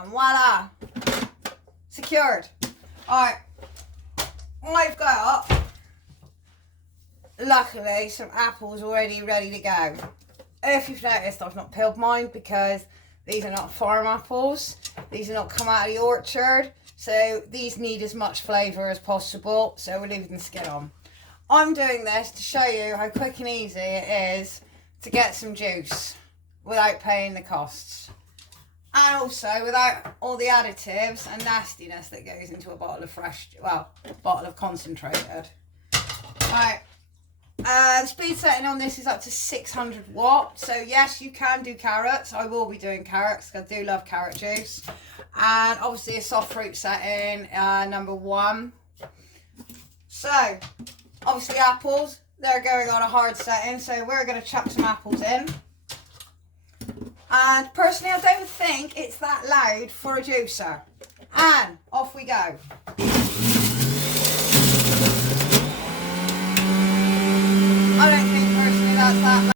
And voila, secured. Alright, I've got, luckily, some apples already ready to go. If you've noticed, I've not peeled mine because these are not farm apples. These are not come out of the orchard. So these need as much flavour as possible. So we're leaving the skin on. I'm doing this to show you how quick and easy it is to get some juice without paying the costs. And also without all the additives and nastiness that goes into a bottle of bottle of concentrated. Right. The speed setting on this is up to 600 watts. So yes, you can do carrots. I will be doing carrots because I do love carrot juice. And obviously a soft fruit setting, number 1. So obviously apples, they're going on a hard setting. So we're going to chuck some apples in. And personally, I don't think it's that loud for a juicer. And off we go. I don't think personally that's that loud.